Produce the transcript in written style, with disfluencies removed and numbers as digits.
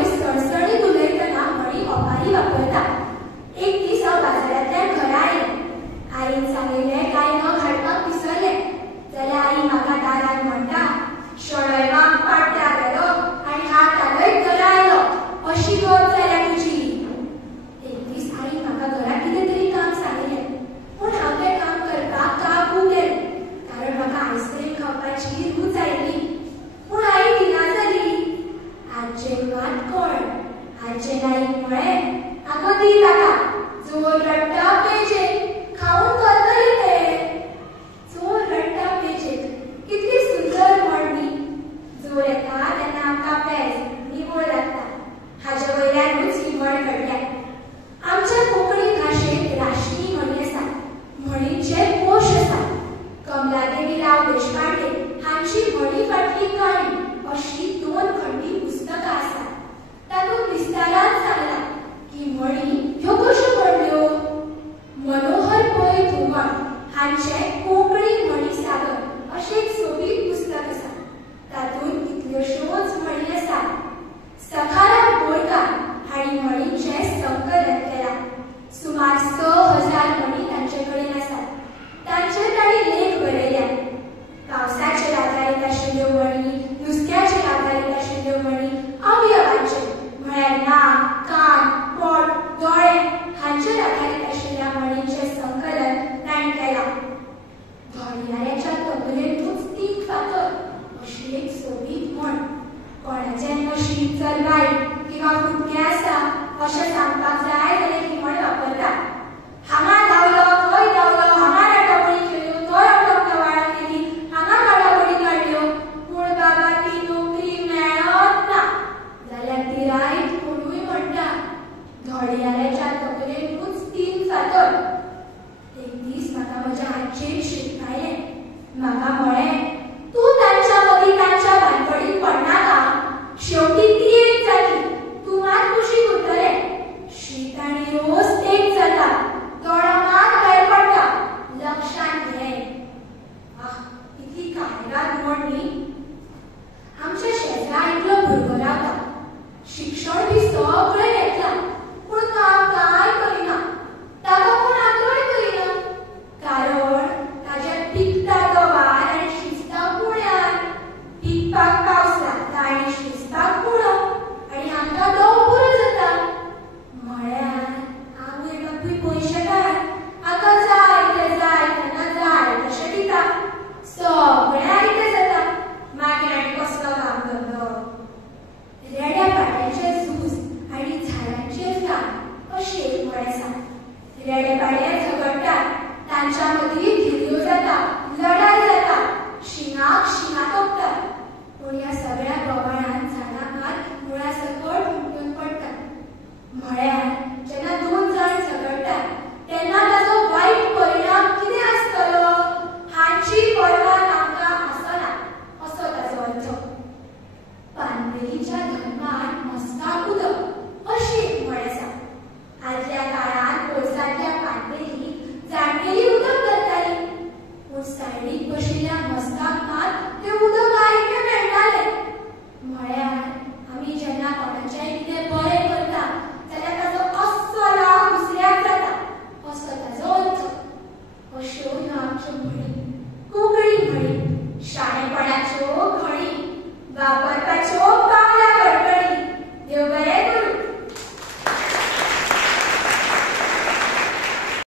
आवय सणसणीत उलयतना म्हणी ओपारी वापरता. एक दीस हांव बाजारांतल्यान घरा आयलें. आईन सांगिल्लें कांय नग हाडपाक विसरलें. जाल्यार आई म्हाका दारान म्हणटा, शोणयवाक पाड्ड्या गेलो आनी हात हालयत घरा आयलो. अशी गत जाल्या तुजी. एक दीस आई म्हाका घरा कितें तरी काम सांगिल्लें, पूण हांव तें काम करपाक काबू केलें, कारण म्हाका आयस्क्रीम खावपाची रूच आयिल्ली. पूण आई भिना जाली. आजयेक मात कळ्ळें. आजयेन आईक म्हळें, आगो दी ताका, जोर रडटा पेजेक, खावन करतले तें. जोर रडटा पेजेक, कितली सुंदर म्हण न्ही. जोर येता तेन्ना आमकां पेज, निवळ लागता. हाचे वयल्यानूच ही म्हण घडल्या. आमच्या कोंकणी भाशेंत राष्ट्रीय म्हणी आसात. म्हणींचे कोश आसात. कमलादेवी राव देशपांडे हांची म्हणी फाटली काणी अशी 2 खंडी पुस्तकां आसात. तातूंत विस्तारान सांगलां की म्हणी ह्यो कश्यो पडल्यो. मनोहर पै धुवण हांचें कोंकणी म्हणी सागर अशें एक सोबीत पुस्तक आसा. तातूंत कितल्योश्योच म्हणी आसात. सखाराम बोरकार हांणी म्हणींचें संकलन केलां. सुमार 6000 म्हणी तांचे कडेन आसात. तांचेर तांणी लेख बरयल्या. पावसाचेर आदारीत आशिल्ल्यो म्हणी, नुस्त्याचेर आदारीत आशिल्ल्यो म्हणी, अवयवांचेर म्हळ्यार नाक, कान, पोट, दोळे हांचेर आदारीत आशिल्ल्या म्हणींचें संकलन तांणी केलां. घडयाळ्याच्या तकलेंतूच 3 फातर अशी एक सोबीत म्हण. कोणाचें नशीब जर वायट किंवा फुटकें आसा अशें सांगपाक जाय जाल्यार ही म्हण वापरता. हांगा धांवलो, थंय धांवलो, हांगा रटापणी केल्यो, थंय अटकटवाळ केली, हांगा काडावडी काडल्यो, पूण बाबा ती नोकरी मेळत ना जाल्यार ती रायट कोणूय म्हणटा. घडयाळ्याच्या तकलेंतूच 3 फातर. एक दीस म्हाका म्हज्या आजयेक शीक आयलें. म्हाका म्हळें,